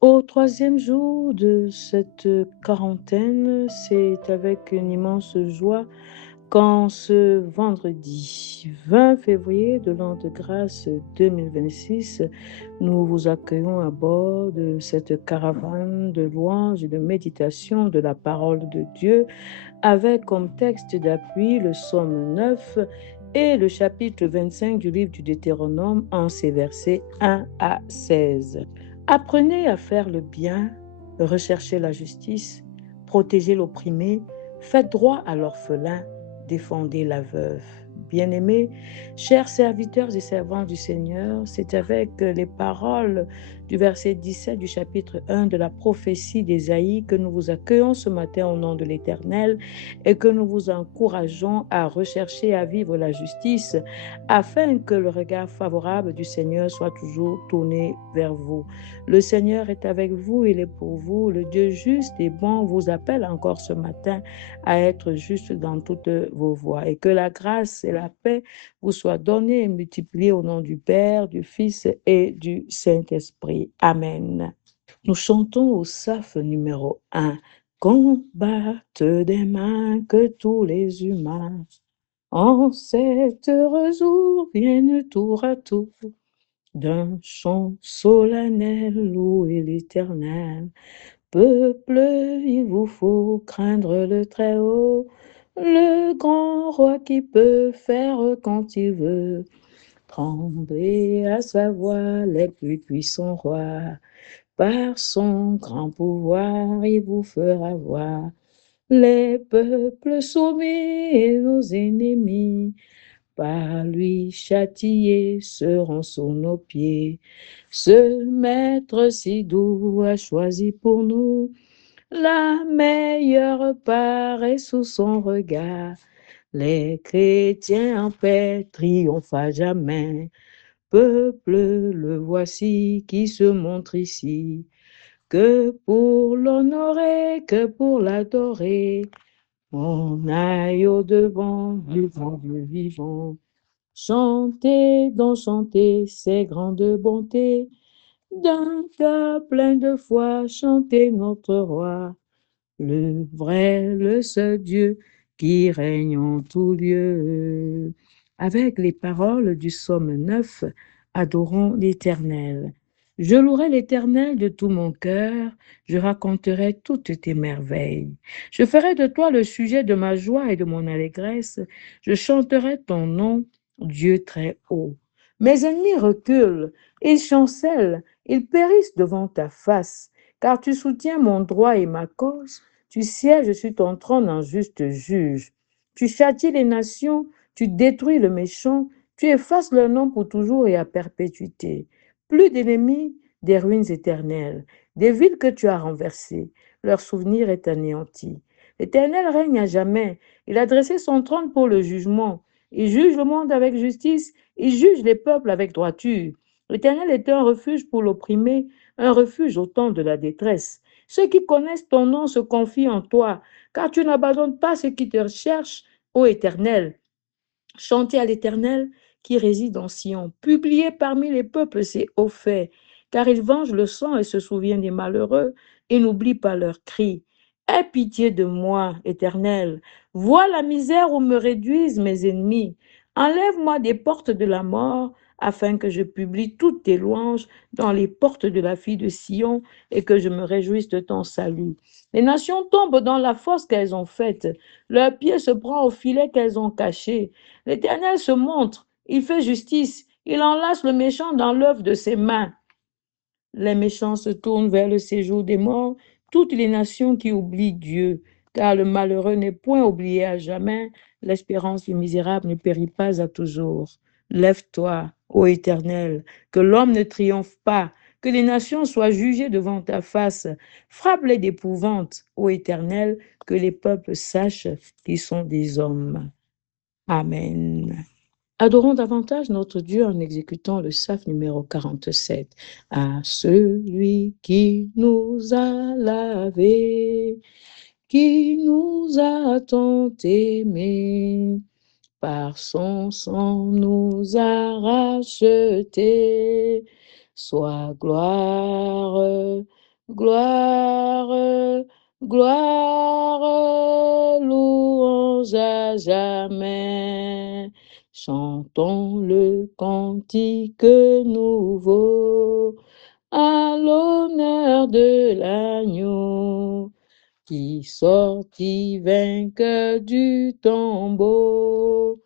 Au troisième jour de cette quarantaine, c'est avec une immense joie qu'en ce vendredi 20 février de l'an de grâce 2026, nous vous accueillons à bord de cette caravane de louanges et de méditation de la parole de Dieu avec comme texte d'appui le psaume 9 et le chapitre 25 du livre du Deutéronome en ses versets 1 à 16. Apprenez à faire le bien, recherchez la justice, protégez l'opprimé, faites droit à l'orphelin, défendez la veuve. Bien-aimés, chers serviteurs et servants du Seigneur, c'est avec les paroles du verset 17 du chapitre 1 de la prophétie d'Ésaïe que nous vous accueillons ce matin au nom de l'Éternel et que nous vous encourageons à rechercher à vivre la justice afin que le regard favorable du Seigneur soit toujours tourné vers vous. Le Seigneur est avec vous, il est pour vous. Le Dieu juste et bon vous appelle encore ce matin à être juste dans toutes vos voies et que la grâce et la paix vous soient données et multipliées au nom du Père, du Fils et du Saint-Esprit. Amen. Nous chantons au Saf numéro 1. Combattent des mains que tous les humains en cet heureux jour viennent tour à tour d'un chant solennel louer l'Éternel. Peuple, il vous faut craindre le Très-Haut, le grand roi qui peut faire quand il veut. Trembler à sa voix les plus puissants rois. Par son grand pouvoir, il vous fera voir les peuples soumis et nos ennemis. Par lui châtiés seront sous nos pieds. Ce maître si doux a choisi pour nous la meilleure part est sous son regard. Les chrétiens en paix triomphent à jamais. Peuple, le voici qui se montre ici, que pour l'honorer, que pour l'adorer, on aille au-devant du grand Dieu vivant. Chantez, donc chantez ses grandes bontés, d'un cœur plein de foi, chantez notre roi, le vrai, le seul Dieu qui règne en tout lieu. Avec les paroles du psaume 9, adorons l'Éternel. Je louerai l'Éternel de tout mon cœur, je raconterai toutes tes merveilles. Je ferai de toi le sujet de ma joie et de mon allégresse, je chanterai ton nom, Dieu très haut. Mes ennemis reculent, ils chancellent, ils périssent devant ta face, car tu soutiens mon droit et ma cause. Tu sièges sur ton trône en juste juge. Tu châties les nations, tu détruis le méchant, tu effaces leur nom pour toujours et à perpétuité. Plus d'ennemis, des ruines éternelles, des villes que tu as renversées. Leur souvenir est anéanti. L'Éternel règne à jamais. Il a dressé son trône pour le jugement. Il juge le monde avec justice. Il juge les peuples avec droiture. L'Éternel est un refuge pour l'opprimé, un refuge au temps de la détresse. Ceux qui connaissent ton nom se confient en toi, car tu n'abandonnes pas ceux qui te recherchent, ô Éternel. Chantez à l'Éternel qui réside en Sion. Publiez parmi les peuples ses hauts faits, car il venge le sang et se souvient des malheureux et n'oublie pas leurs cris. Aie pitié de moi, Éternel. Vois la misère où me réduisent mes ennemis. Enlève-moi des portes de la mort, afin que je publie toutes tes louanges dans les portes de la fille de Sion et que je me réjouisse de ton salut. Les nations tombent dans la fosse qu'elles ont faite. Leur pied se prend au filet qu'elles ont caché. L'Éternel se montre, il fait justice, il enlace le méchant dans l'œuvre de ses mains. Les méchants se tournent vers le séjour des morts, toutes les nations qui oublient Dieu, car le malheureux n'est point oublié à jamais, l'espérance du misérable ne périt pas à toujours. Lève-toi, ô Éternel, que l'homme ne triomphe pas, que les nations soient jugées devant ta face. Frappe-les d'épouvante, ô Éternel, que les peuples sachent qu'ils sont des hommes. Amen. Adorons davantage notre Dieu en exécutant le psaume numéro 47. À celui qui nous a lavés, qui nous a tant aimés, par son sang nous a rachetés. Soit gloire, gloire, gloire, louange à jamais. Chantons le cantique nouveau à l'honneur de l'agneau qui sortit vainqueur du tombeau.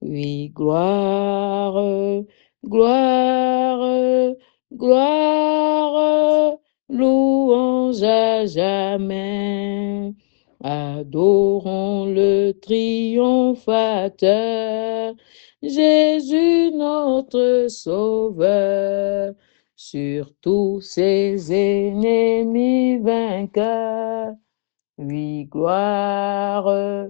Oui, gloire, gloire, gloire, louange à jamais. Adorons le triomphateur, Jésus notre Sauveur, sur tous ses ennemis vainqueurs. Oui, gloire,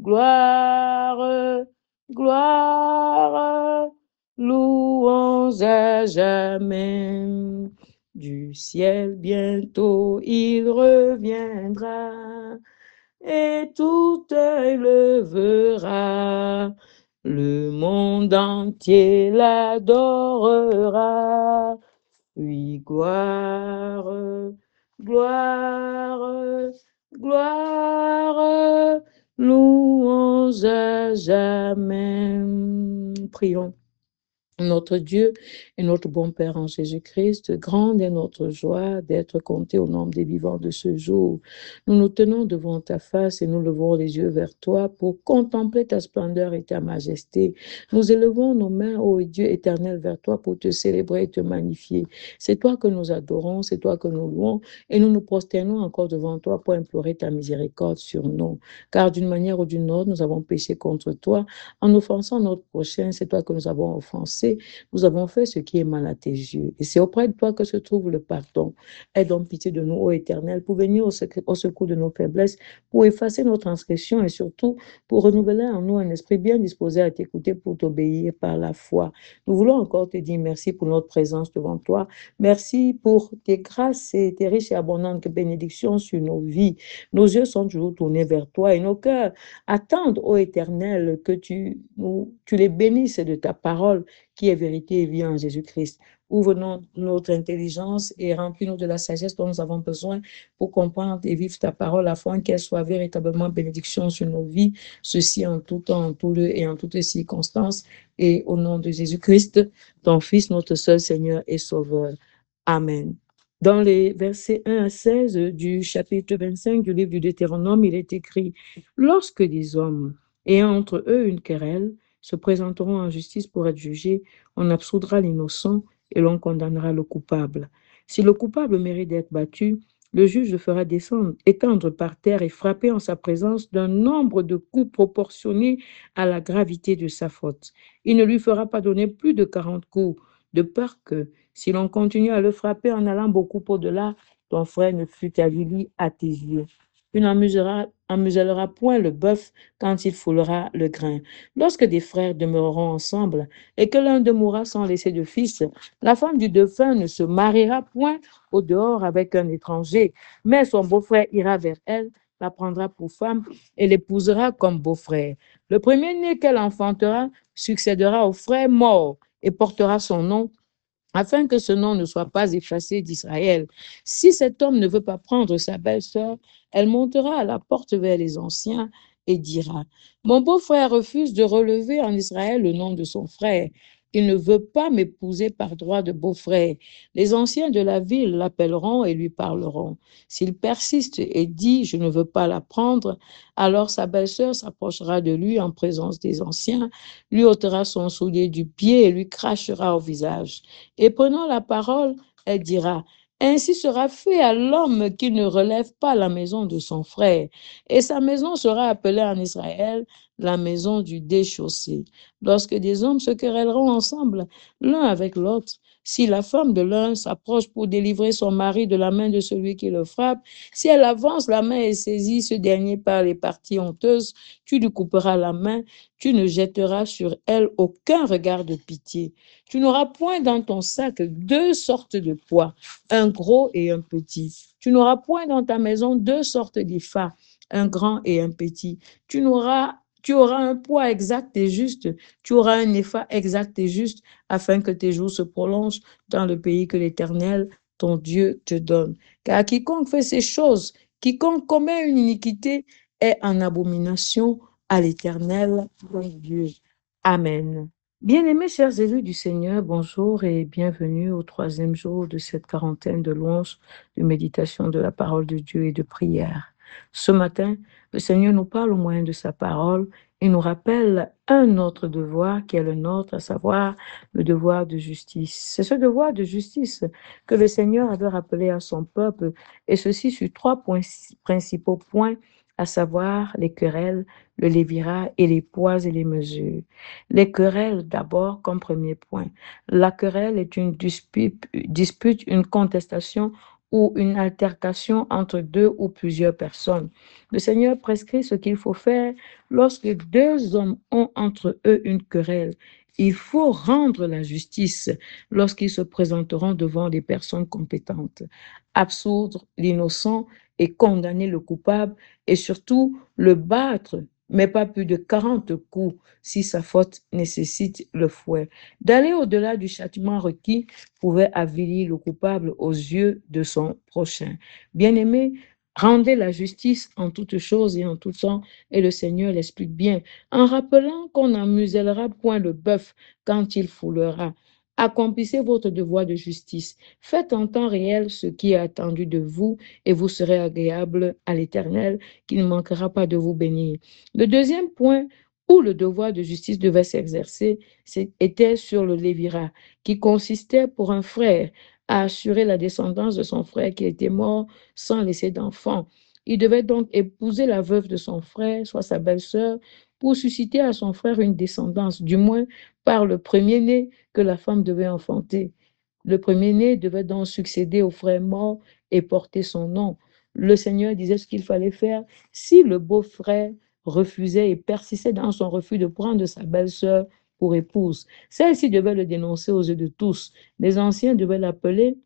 gloire, gloire, louange à jamais. Du ciel bientôt il reviendra et tout œil le verra. Le monde entier l'adorera. Oui, gloire, gloire, gloire, louange à jamais. Prions. Notre Dieu et notre bon Père en Jésus-Christ, grande est notre joie d'être comptés au nombre des vivants de ce jour. Nous nous tenons devant ta face et nous levons les yeux vers toi pour contempler ta splendeur et ta majesté. Nous élevons nos mains, ô Dieu éternel, vers toi pour te célébrer et te magnifier. C'est toi que nous adorons, c'est toi que nous louons et nous nous prosternons encore devant toi pour implorer ta miséricorde sur nous. Car d'une manière ou d'une autre, nous avons péché contre toi. En offensant notre prochain, c'est toi que nous avons offensé. Nous avons fait ce qui est mal à tes yeux. Et c'est auprès de toi que se trouve le pardon. Aie donc pitié de nous, ô Éternel, pour venir au secours de nos faiblesses, pour effacer nos transgressions et surtout pour renouveler en nous un esprit bien disposé à t'écouter pour t'obéir par la foi. Nous voulons encore te dire merci pour notre présence devant toi. Merci pour tes grâces et tes riches et abondantes bénédictions sur nos vies. Nos yeux sont toujours tournés vers toi et nos cœurs attendent, ô Éternel, que tu les bénisses de ta parole qui est vérité et vie en Jésus-Christ. Ouvre notre intelligence et remplis-nous de la sagesse dont nous avons besoin pour comprendre et vivre ta parole afin qu'elle soit véritablement bénédiction sur nos vies, ceci en tout temps, en tout lieu et en toutes circonstances. Et au nom de Jésus-Christ, ton Fils, notre seul Seigneur et Sauveur. Amen. Dans les versets 1 à 16 du chapitre 25 du livre du Deutéronome, il est écrit « Lorsque des hommes ayant entre eux une querelle se présenteront en justice pour être jugés, on absoudra l'innocent et l'on condamnera le coupable. Si le coupable mérite d'être battu, le juge le fera descendre, étendre par terre et frapper en sa présence d'un nombre de coups proportionnés à la gravité de sa faute. Il ne lui fera pas donner plus de 40 coups, de peur que, si l'on continue à le frapper en allant beaucoup au-delà, ton frère ne fût avili à tes yeux. Tu n'amuseras point le bœuf quand il foulera le grain. Lorsque des frères demeureront ensemble et que l'un d'eux mourra sans laisser de fils, la femme du défunt ne se mariera point au dehors avec un étranger, mais son beau-frère ira vers elle, la prendra pour femme et l'épousera comme beau-frère. Le premier-né qu'elle enfantera succédera au frère mort et portera son nom afin que ce nom ne soit pas effacé d'Israël. Si cet homme ne veut pas prendre sa belle-sœur, elle montera à la porte vers les anciens et dira, « Mon beau-frère refuse de relever en Israël le nom de son frère. Il ne veut pas m'épouser par droit de beau-frère. » Les anciens de la ville l'appelleront et lui parleront. S'il persiste et dit, « Je ne veux pas la prendre », alors sa belle-sœur s'approchera de lui en présence des anciens, lui ôtera son soulier du pied et lui crachera au visage. Et prenant la parole, elle dira, ainsi sera fait à l'homme qui ne relève pas la maison de son frère, et sa maison sera appelée en Israël la maison du déchaussé. Lorsque des hommes se querelleront ensemble, l'un avec l'autre, si la femme de l'un s'approche pour délivrer son mari de la main de celui qui le frappe, si elle avance la main et saisit ce dernier par les parties honteuses, tu lui couperas la main, tu ne jetteras sur elle aucun regard de pitié. Tu n'auras point dans ton sac deux sortes de poids, un gros et un petit. Tu n'auras point dans ta maison deux sortes d'effats, un grand et un petit. Tu auras un poids exact et juste, tu auras un effat exact et juste, afin que tes jours se prolongent dans le pays que l'Éternel, ton Dieu te donne. Car quiconque fait ces choses, quiconque commet une iniquité, est en abomination à l'Éternel, ton Dieu. Amen. Bien-aimés chers élus du Seigneur, bonjour et bienvenue au 3e jour de cette quarantaine de louanges, de méditation de la parole de Dieu et de prière. Ce matin, le Seigneur nous parle au moyen de sa parole et nous rappelle un autre devoir qui est le nôtre, à savoir le devoir de justice. C'est ce devoir de justice que le Seigneur avait rappelé à son peuple, et ceci sur 3 principaux points, à savoir les querelles, le lévirat et les poids et les mesures. Les querelles d'abord comme premier point. La querelle est une dispute, une contestation ou une altercation entre deux ou plusieurs personnes. Le Seigneur prescrit ce qu'il faut faire lorsque deux hommes ont entre eux une querelle. Il faut rendre la justice lorsqu'ils se présenteront devant des personnes compétentes, absoudre l'innocent et condamner le coupable et surtout le battre, mais pas plus de 40 coups si sa faute nécessite le fouet. D'aller au-delà du châtiment requis pouvait avilir le coupable aux yeux de son prochain. Bien-aimé, rendez la justice en toutes choses et en tout temps, et le Seigneur l'explique bien, en rappelant qu'on n'en musellera point le bœuf quand il foulera. Accomplissez votre devoir de justice. Faites en temps réel ce qui est attendu de vous et vous serez agréable à l'Éternel, qui ne manquera pas de vous bénir. Le deuxième point où le devoir de justice devait s'exercer était sur le lévirat, qui consistait pour un frère à assurer la descendance de son frère qui était mort sans laisser d'enfant. Il devait donc épouser la veuve de son frère, soit sa belle-sœur, pour susciter à son frère une descendance, du moins par le premier-né que la femme devait enfanter. Le premier-né devait donc succéder au frère mort et porter son nom. Le Seigneur disait ce qu'il fallait faire si le beau-frère refusait et persistait dans son refus de prendre sa belle-sœur pour épouse. Celle-ci devait le dénoncer aux yeux de tous. Les anciens devaient l'appeler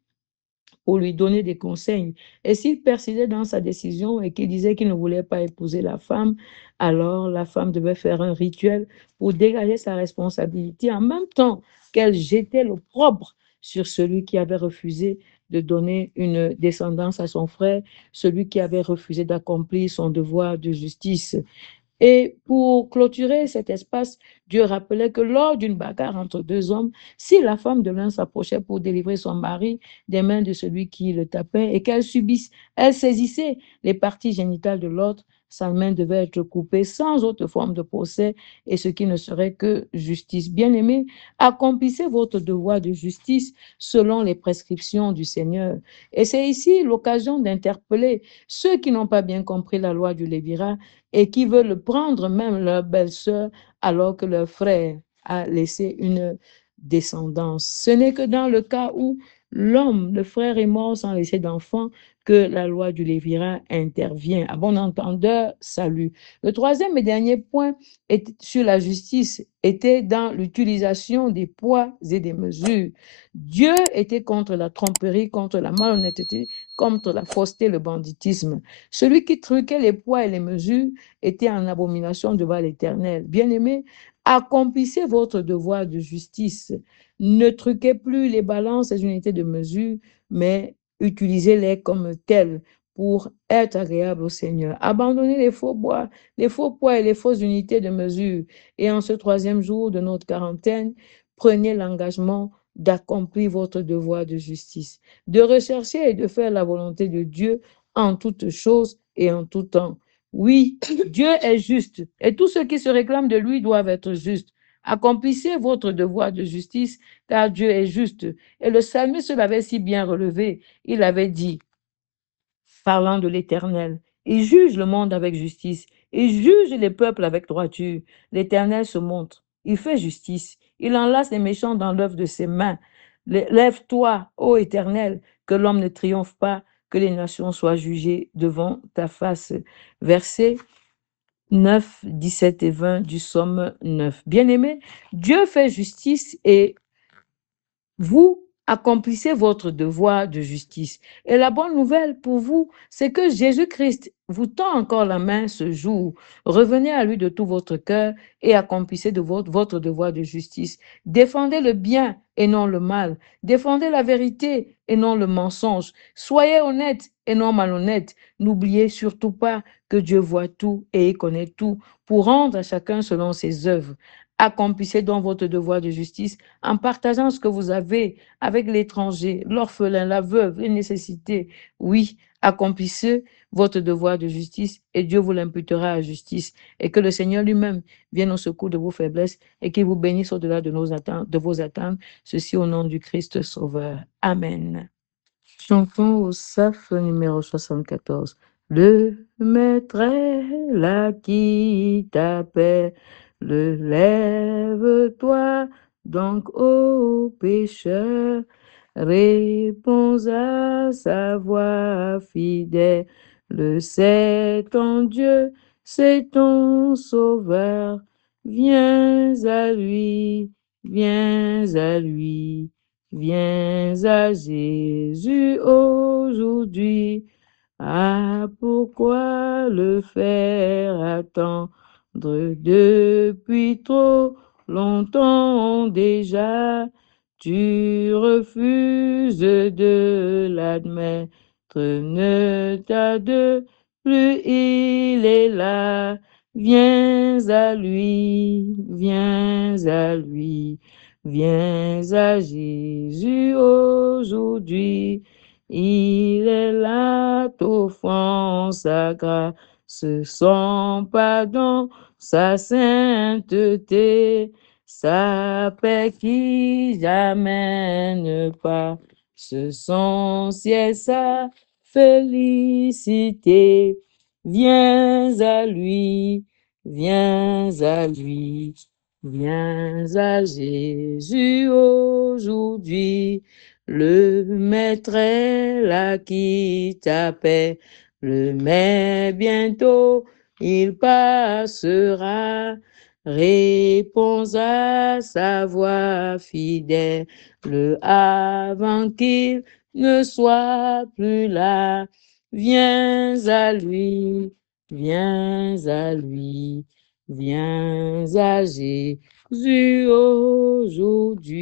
pour lui donner des conseils. Et s'il persistait dans sa décision et qu'il disait qu'il ne voulait pas épouser la femme, alors la femme devait faire un rituel pour dégager sa responsabilité en même temps qu'elle jetait l'opprobre sur celui qui avait refusé de donner une descendance à son frère, celui qui avait refusé d'accomplir son devoir de justice. Et pour clôturer cet espace, Dieu rappelait que lors d'une bagarre entre deux hommes, si la femme de l'un s'approchait pour délivrer son mari des mains de celui qui le tapait et elle saisissait les parties génitales de l'autre, sa main devait être coupée sans autre forme de procès et ce qui ne serait que justice. Bien-aimés, accomplissez votre devoir de justice selon les prescriptions du Seigneur. Et c'est ici l'occasion d'interpeller ceux qui n'ont pas bien compris la loi du Lévirat et qui veulent prendre même leur belle-sœur alors que leur frère a laissé une descendance. Ce n'est que dans le cas où l'homme, le frère est mort sans laisser d'enfant, que la loi du Lévirat intervient. À bon entendeur, salut. Le troisième et dernier point sur la justice était dans l'utilisation des poids et des mesures. Dieu était contre la tromperie, contre la malhonnêteté, contre la fausseté, le banditisme. Celui qui truquait les poids et les mesures était en abomination devant l'Éternel. Bien-aimés, accomplissez votre devoir de justice. Ne truquez plus les balances et les unités de mesure, mais utilisez-les comme telles pour être agréable au Seigneur. Abandonnez les faux poids et les fausses unités de mesure. Et en ce 3e jour de notre quarantaine, prenez l'engagement d'accomplir votre devoir de justice, de rechercher et de faire la volonté de Dieu en toutes choses et en tout temps. Oui, Dieu est juste et tous ceux qui se réclament de lui doivent être justes. Accomplissez votre devoir de justice car Dieu est juste. Et le psalmiste l'avait si bien relevé. Il avait dit, parlant de l'Éternel, il juge le monde avec justice, il juge les peuples avec droiture. L'Éternel se montre, il fait justice, il enlace les méchants dans l'œuvre de ses mains. Lève-toi, ô Éternel, que l'homme ne triomphe pas, que les nations soient jugées devant ta face. Verset 9, 17 et 20 du psaume 9. Bien-aimés, Dieu fait justice et vous Accomplissez votre devoir de justice. Et la bonne nouvelle pour vous, c'est que Jésus-Christ vous tend encore la main ce jour. Revenez à lui de tout votre cœur et accomplissez votre devoir de justice. Défendez le bien et non le mal. Défendez la vérité et non le mensonge. Soyez honnête et non malhonnête. N'oubliez surtout pas que Dieu voit tout et il connaît tout pour rendre à chacun selon ses œuvres. Accomplissez donc votre devoir de justice en partageant ce que vous avez avec l'étranger, l'orphelin, la veuve, les nécessités. Oui, accomplissez votre devoir de justice et Dieu vous l'imputera à justice. Et que le Seigneur lui-même vienne au secours de vos faiblesses et qu'il vous bénisse au-delà de vos attentes. Ceci au nom du Christ Sauveur. Amen. Chantons au SAF numéro 74. Le maître est là qui t'appelle, lève-toi donc ô pécheur, réponds à sa voix fidèle, c'est ton Dieu, c'est ton sauveur, viens à lui, viens à lui. Viens à Jésus aujourd'hui. Ah, pourquoi le faire attendre depuis trop longtemps déjà? Tu refuses de l'admettre, ne tarde plus, il est là. Viens à lui, viens à lui. Viens à Jésus aujourd'hui, il est là, t'offrant sa grâce, son pardon, sa sainteté, sa paix qui jamais ne part, son ciel, sa félicité. Viens à lui, viens à lui. Viens à Jésus aujourd'hui, le maître est là qui t'appelle, mais bientôt il passera. Réponds à sa voix fidèle, avant qu'il ne soit plus là. Viens à lui, viens à lui. Viens à Jésus aujourd'hui.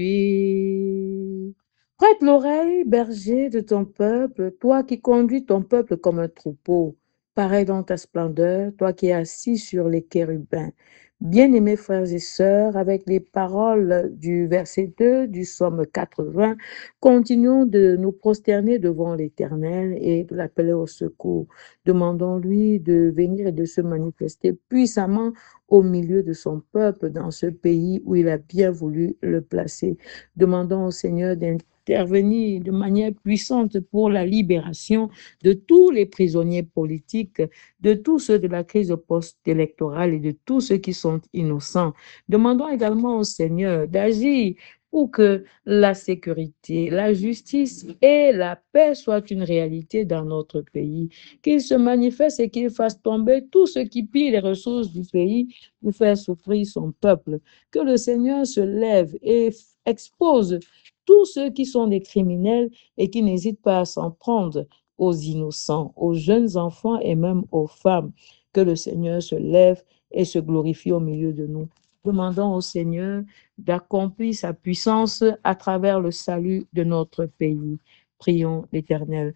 Prête l'oreille, berger de ton peuple, toi qui conduis ton peuple comme un troupeau. Pareil dans ta splendeur, toi qui es assis sur les chérubins. Bien-aimés frères et sœurs, avec les paroles du verset 2 du psaume 80, continuons de nous prosterner devant l'Éternel et de l'appeler au secours. Demandons-lui de venir et de se manifester puissamment au milieu de son peuple dans ce pays où il a bien voulu le placer. Demandons au Seigneur d'intervenir de manière puissante pour la libération de tous les prisonniers politiques, de tous ceux de la crise post-électorale et de tous ceux qui sont innocents. Demandons également au Seigneur d'agir pour que la sécurité, la justice et la paix soient une réalité dans notre pays. Qu'il se manifeste et qu'il fasse tomber tout ce qui pille les ressources du pays pour faire souffrir son peuple. Que le Seigneur se lève et expose tous ceux qui sont des criminels et qui n'hésitent pas à s'en prendre aux innocents, aux jeunes enfants et même aux femmes. Que le Seigneur se lève et se glorifie au milieu de nous. Demandons au Seigneur d'accomplir sa puissance à travers le salut de notre pays. Prions l'Éternel.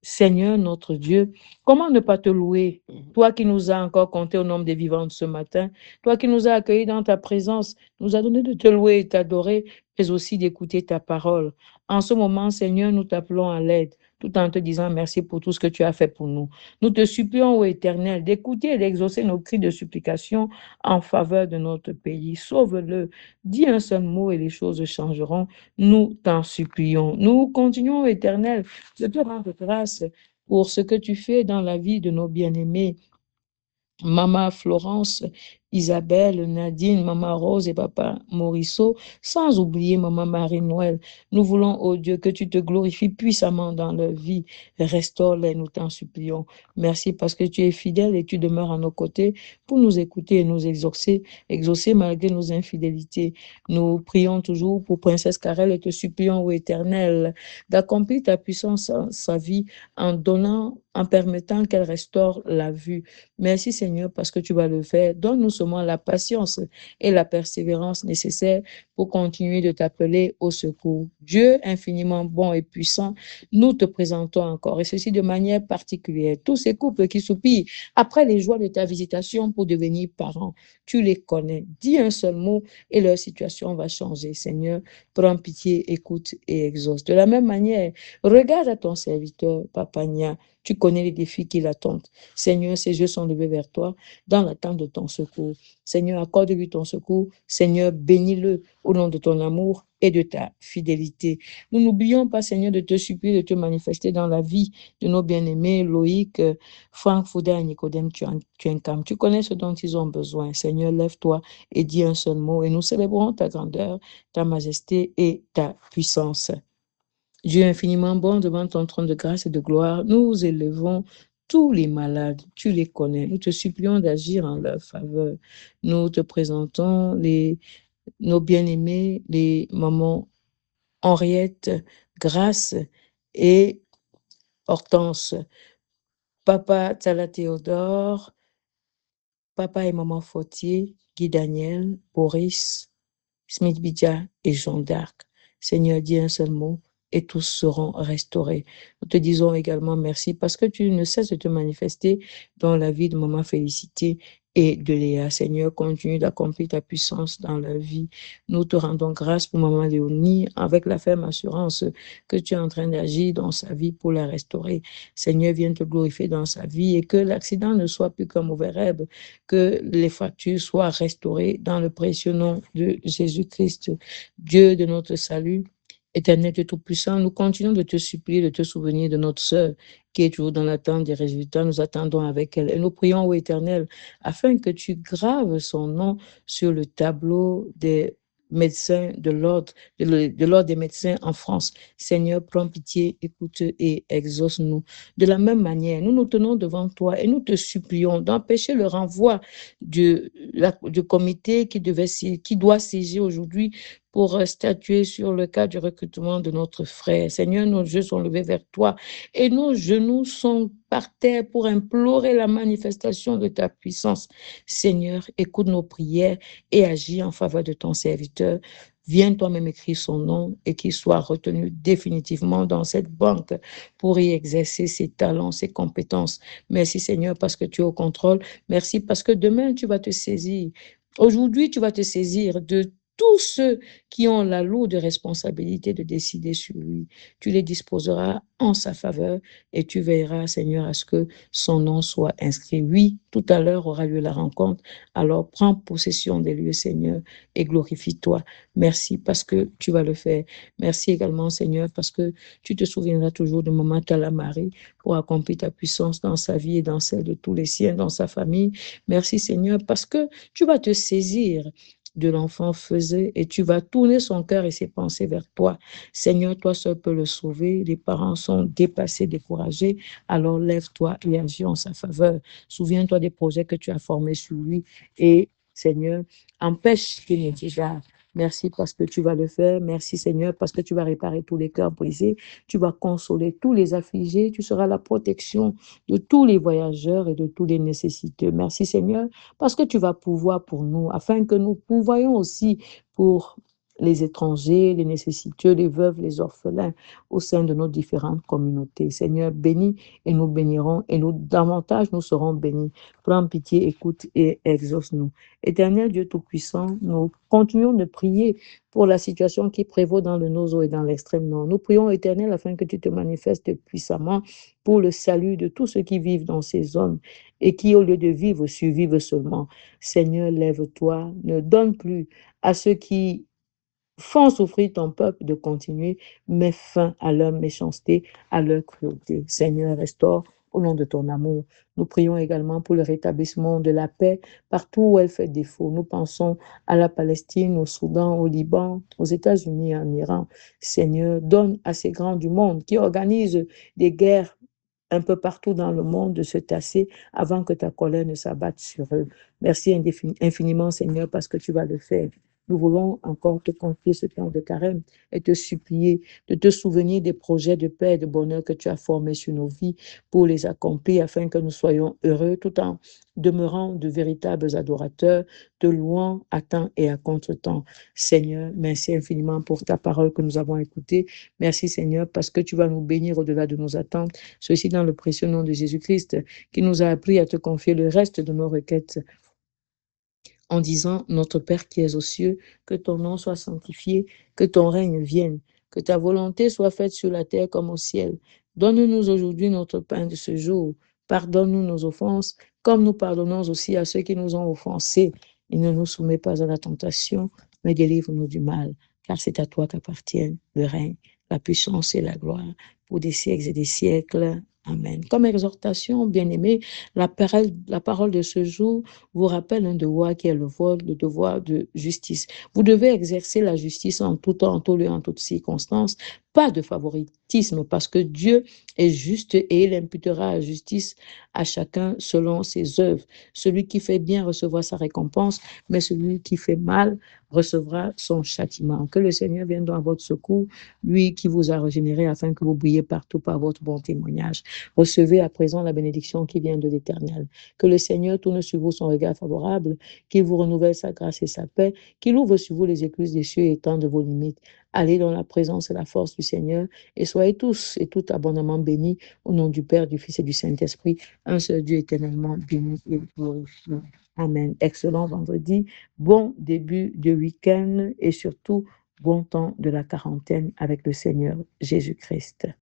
Seigneur notre Dieu, comment ne pas te louer, toi qui nous as encore compté au nombre des vivants ce matin, toi qui nous as accueillis dans ta présence, nous as donné de te louer et t'adorer, mais aussi d'écouter ta parole. En ce moment, Seigneur, nous t'appelons à l'aide, tout en te disant merci pour tout ce que tu as fait pour nous. Nous te supplions, ô Éternel, d'écouter et d'exaucer nos cris de supplication en faveur de notre pays. Sauve-le, dis un seul mot et les choses changeront. Nous t'en supplions. Nous continuons, Éternel, je te rends grâce pour ce que tu fais dans la vie de nos bien-aimés. Maman Florence Isabelle, Nadine, Maman Rose et Papa Morisseau, sans oublier Maman Marie-Noël. Nous voulons, oh Dieu, que tu te glorifies puissamment dans leur vie. Restaure-les, nous t'en supplions. Merci parce que tu es fidèle et tu demeures à nos côtés pour nous écouter et nous exaucer malgré nos infidélités. Nous prions toujours pour Princesse Carelle et te supplions, ô Éternel, d'accomplir ta puissance en sa vie en donnant, en permettant qu'elle restaure la vue. Merci Seigneur parce que tu vas le faire. Donne-nous seulement la patience et la persévérance nécessaires pour continuer de t'appeler au secours. Dieu infiniment bon et puissant, nous te présentons encore, et ceci de manière particulière, tous ces couples qui soupirent après les joies de ta visitation pour devenir parents. Tu les connais. Dis un seul mot et leur situation va changer. Seigneur, prends pitié, écoute et exauce. De la même manière, regarde à ton serviteur, Papa Nia. Tu connais les défis qui l'attendent. Seigneur, ses yeux sont levés vers toi dans l'attente de ton secours. Seigneur, accorde-lui ton secours. Seigneur, bénis-le au nom de ton amour et de ta fidélité. Nous n'oublions pas, Seigneur, de te supplier, de te manifester dans la vie de nos bien-aimés, Loïc, Franck, Fouda et Nicodème, tu connais ce dont ils ont besoin. Seigneur, lève-toi et dis un seul mot et nous célébrons ta grandeur, ta majesté et ta puissance. Dieu infiniment bon, devant ton trône de grâce et de gloire, nous élevons tous les malades, tu les connais. Nous te supplions d'agir en leur faveur. Nous te présentons nos bien-aimés, les mamans Henriette, Grâce et Hortense, Papa Tala Théodore, Papa et Maman Fautier, Guy Daniel, Boris, Smith Bidja et Jean d'Arc. Seigneur, dis un seul mot et tous seront restaurés. Nous te disons également merci parce que tu ne cesses de te manifester dans la vie de Maman Félicité et de Léa. Seigneur, continue d'accomplir ta puissance dans leur vie. Nous te rendons grâce pour Maman Léonie avec la ferme assurance que tu es en train d'agir dans sa vie pour la restaurer. Seigneur, viens te glorifier dans sa vie et que l'accident ne soit plus qu'un mauvais rêve, que les fractures soient restaurées dans le précieux nom de Jésus-Christ, Dieu de notre salut. Éternel Dieu Tout-Puissant, nous continuons de te supplier, de te souvenir de notre sœur qui est toujours dans l'attente des résultats. Nous attendons avec elle et nous prions, ô Éternel, afin que tu graves son nom sur le tableau des médecins de l'ordre des médecins en France. Seigneur, prends pitié, écoute et exauce-nous. De la même manière, nous nous tenons devant toi et nous te supplions d'empêcher le renvoi du comité qui doit siéger aujourd'hui pour statuer sur le cas du recrutement de notre frère. Seigneur, nos yeux sont levés vers toi et nos genoux sont par terre pour implorer la manifestation de ta puissance. Seigneur, écoute nos prières et agis en faveur de ton serviteur. Viens toi-même écrire son nom et qu'il soit retenu définitivement dans cette banque pour y exercer ses talents, ses compétences. Merci Seigneur parce que tu es au contrôle. Merci parce que demain tu vas te saisir. Aujourd'hui, tu vas te saisir de tous ceux qui ont la lourde responsabilité de décider sur lui. Tu les disposeras en sa faveur et tu veilleras, Seigneur, à ce que son nom soit inscrit. Oui, tout à l'heure aura lieu la rencontre. Alors prends possession des lieux, Seigneur, et glorifie-toi. Merci parce que tu vas le faire. Merci également, Seigneur, parce que tu te souviendras toujours de Maman Marie pour accomplir ta puissance dans sa vie et dans celle de tous les siens, dans sa famille. Merci, Seigneur, parce que tu vas te saisir de l'enfant faisait et tu vas tourner son cœur et ses pensées vers toi. Seigneur, toi seul peux le sauver. Les parents sont dépassés, découragés. Alors lève-toi et agis en sa faveur. Souviens-toi des projets que tu as formés sur lui et Seigneur, empêche qu'il ne t'égare. Merci parce que tu vas le faire. Merci Seigneur parce que tu vas réparer tous les cœurs brisés. Tu vas consoler tous les affligés. Tu seras la protection de tous les voyageurs et de tous les nécessiteux. Merci Seigneur parce que tu vas pouvoir pour nous, afin que nous pouvoyons aussi pour les étrangers, les nécessiteux, les veuves, les orphelins au sein de nos différentes communautés. Seigneur, bénis et nous bénirons et nous davantage nous serons bénis. Prends pitié, écoute et exauce-nous. Éternel Dieu Tout-Puissant, nous continuons de prier pour la situation qui prévaut dans le Nozo et dans l'extrême nord. Nous prions, Éternel, afin que tu te manifestes puissamment pour le salut de tous ceux qui vivent dans ces zones et qui, au lieu de vivre, survivent seulement. Seigneur, lève-toi, ne donne plus à ceux qui font souffrir ton peuple de continuer, mets fin à leur méchanceté, à leur cruauté. Seigneur, restaure au nom de ton amour. Nous prions également pour le rétablissement de la paix partout où elle fait défaut. Nous pensons à la Palestine, au Soudan, au Liban, aux États-Unis, en Iran. Seigneur, donne à ces grands du monde qui organisent des guerres un peu partout dans le monde de se tasser avant que ta colère ne s'abatte sur eux. Merci infiniment, Seigneur, parce que tu vas le faire. Nous voulons encore te confier ce temps de carême et te supplier de te souvenir des projets de paix et de bonheur que tu as formés sur nos vies pour les accomplir afin que nous soyons heureux tout en demeurant de véritables adorateurs, te louant à temps et à contre-temps. Seigneur, merci infiniment pour ta parole que nous avons écoutée. Merci Seigneur parce que tu vas nous bénir au-delà de nos attentes. Ceci dans le précieux nom de Jésus-Christ qui nous a appris à te confier le reste de nos requêtes en disant, Notre Père qui es aux cieux, que ton nom soit sanctifié, que ton règne vienne, que ta volonté soit faite sur la terre comme au ciel. Donne-nous aujourd'hui notre pain de ce jour. Pardonne-nous nos offenses, comme nous pardonnons aussi à ceux qui nous ont offensés. Et ne nous soumets pas à la tentation, mais délivre-nous du mal, car c'est à toi qu'appartiennent le règne, la puissance et la gloire, pour des siècles et des siècles. Amen. Comme exhortation, bien-aimés, la parole de ce jour vous rappelle un devoir qui est le devoir de justice. Vous devez exercer la justice en tout temps, en tout lieu, en toutes circonstances. Pas de favoritisme, parce que Dieu est juste et il imputera la justice à chacun selon ses œuvres. Celui qui fait bien recevra sa récompense, mais celui qui fait mal recevra son châtiment. Que le Seigneur vienne dans votre secours, lui qui vous a régénéré afin que vous brillez partout par votre bon témoignage. Recevez à présent la bénédiction qui vient de l'Éternel. Que le Seigneur tourne sur vous son regard favorable, qu'il vous renouvelle sa grâce et sa paix, qu'il ouvre sur vous les écluses des cieux et étende vos limites. Allez dans la présence et la force du Seigneur et soyez tous et toutes abondamment bénis au nom du Père, du Fils et du Saint-Esprit, un seul Dieu éternellement béni et glorifié. Amen. Excellent vendredi, bon début de week-end et surtout bon temps de la quarantaine avec le Seigneur Jésus-Christ.